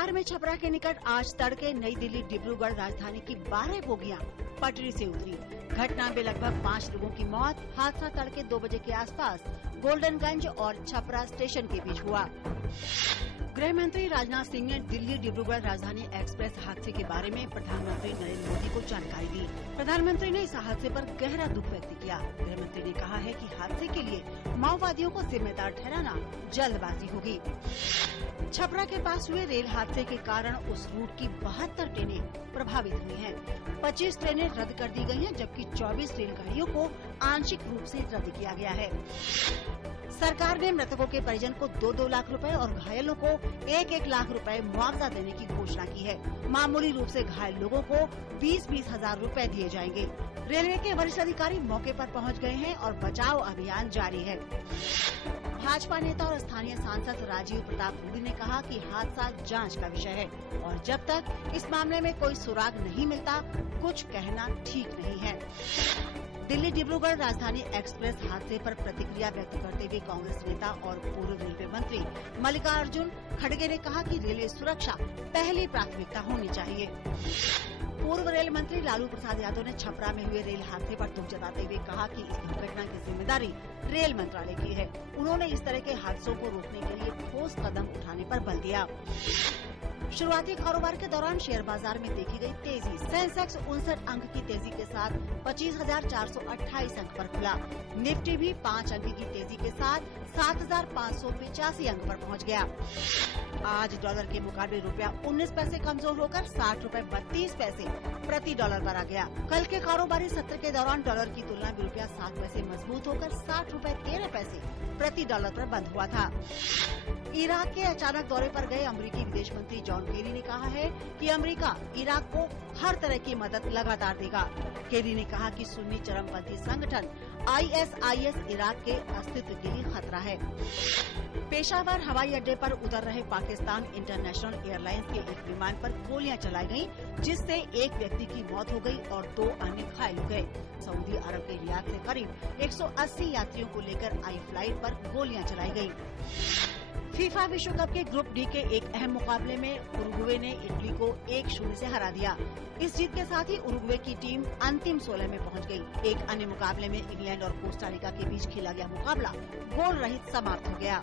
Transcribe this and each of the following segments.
बिहार में छपरा के निकट आज तड़के नई दिल्ली डिब्रूगढ़ राजधानी की 12 बोगियां पटरी से उतरी। घटना में लगभग 5 लोगों की मौत। हादसा तड़के 2 बजे के आसपास गोल्डनगंज और छपरा स्टेशन के बीच हुआ। गृह मंत्री राजनाथ सिंह ने दिल्ली डिब्रूगढ़ राजधानी एक्सप्रेस हादसे के बारे में प्रधानमंत्री नरेंद्र मोदी को जानकारी दी। प्रधानमंत्री ने इस हादसे पर गहरा दुख व्यक्त किया। गृह मंत्री ने कहा है कि हादसे के लिए माओवादियों को जिम्मेदार ठहराना जल्दबाजी होगी। छपरा के पास हुए रेल हादसे के कारण उस रूट की 72 ट्रेनें प्रभावित हुई हैं। 25 ट्रेनें रद्द कर दी गई हैं, जबकि 24 रेलगाड़ियों को आंशिक रूप से रद्द किया गया है। सरकार ने मृतकों के परिजन को 2-2 लाख रुपए और घायलों को 1-1 लाख रुपए मुआवजा देने की घोषणा की है। मामूली रूप से घायल लोगों को 20-20 हजार रुपए दिए जाएंगे। रेलवे के वरिष्ठ अधिकारी मौके पर पहुंच गए हैं और बचाव अभियान जारी है। भाजपा नेता और स्थानीय सांसद राजीव प्रताप रूडी ने कहा कि हादसा जांच का विषय है और जब तक इस मामले में कोई सुराग नहीं मिलता कुछ कहना ठीक नहीं है। दिल्ली डिब्रूगढ़ राजधानी एक्सप्रेस हादसे पर प्रतिक्रिया व्यक्त करते हुए कांग्रेस नेता और पूर्व रेलवे मंत्री मल्लिकार्जुन खड़गे ने कहा कि रेलवे सुरक्षा पहली प्राथमिकता होनी चाहिए। पूर्व रेल मंत्री लालू प्रसाद यादव ने छपरा में हुए रेल हादसे पर दुख जताते हुए कहा कि इस दुर्घटना की जिम्मेदारी रेल मंत्रालय की है। उन्होंने इस तरह के हादसों को रोकने के लिए ठोस कदम उठाने पर बल दिया। शुरुआती कारोबार के दौरान शेयर बाजार में देखी गई तेजी। सेंसेक्स 59 अंक की तेजी के साथ 25,428 अंक पर खुला। निफ्टी भी 5 अंक की तेजी के साथ 7,585 अंक पर पहुंच गया। आज डॉलर के मुकाबले रुपया 19 पैसे कमजोर होकर 60 रुपए 32 पैसे प्रति डॉलर पर आ गया। कल के कारोबारी सत्र के दौरान डॉलर की तुलना में रुपया 7 पैसे मजबूत होकर 60 रुपए 13 पैसे प्रति डॉलर पर बंद हुआ था। इराक के अचानक दौरे पर गए अमेरिकी विदेश मंत्री जॉन केरी ने कहा है कि अमेरिका इराक को हर तरह की मदद लगातार देगा। केरी ने कहा कि सुन्नी चरमपंथी संगठन ISIS इराक के अस्तित्व के लिए खतरा है। पेशावर हवाई अड्डे पर उतर रहे पाकिस्तान इंटरनेशनल एयरलाइंस के एक विमान पर गोलियां चलाई गईं, जिससे एक व्यक्ति की मौत हो गई और 2 अन्य घायल हो गए। सऊदी अरब के रियाद से करीब 180 यात्रियों को लेकर आई फ्लाइट पर गोलियां चलाई गयी। फीफा विश्व कप के ग्रुप डी के एक अहम मुकाबले में उरुग्वे ने इटली को 1-0 से हरा दिया। इस जीत के साथ ही उरुग्वे की टीम अंतिम 16 में पहुंच गई। एक अन्य मुकाबले में इंग्लैंड और कोस्टारिका के बीच खेला गया मुकाबला गोल रहित समाप्त हो गया।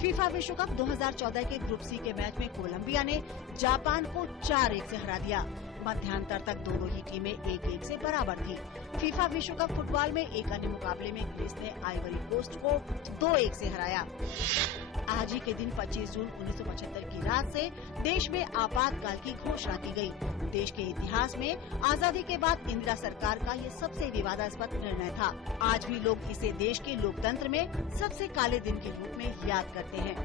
फीफा विश्व कप 2014 के ग्रुप सी के मैच में कोलंबिया ने जापान को 4-1 से हरा दिया। मध्यांतर तक दोनों ही टीमें 1-1 से बराबर थी। फीफा विश्व कप फुटबॉल में एक अन्य मुकाबले में ग्रीस ने आइवरी कोस्ट को 2-1 से हराया। आज ही के दिन 25 जून 1975 की रात से देश में आपातकाल की घोषणा की गई। देश के इतिहास में आजादी के बाद इंदिरा सरकार का ये सबसे विवादास्पद निर्णय था। आज भी लोग इसे देश के लोकतंत्र में सबसे काले दिन के रूप में याद करते हैं।